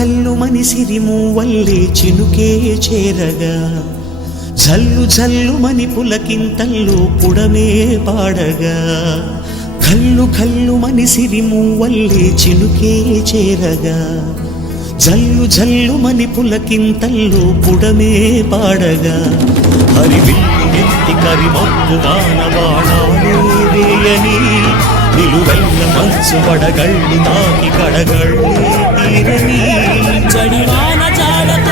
ఘల్లు మని సిరిమూవల్లే చినుకే చేరగా జల్లు జల్లు మని పులకింతల్లో పుడమే పాడగా ఘల్లు ఘల్లు మని సిరిమూవల్లే చినుకే చేరగా జల్లు జల్లు మని పులకింతల్లో పుడమే పాడగా హరివిల్లు నెత్తి కరిమప్పు వానవాణాలే వేయని నిలువెల్ల మంచు వడగళ్ళు తాకి కడగళ్ళే తీరని జడివాన జాడతో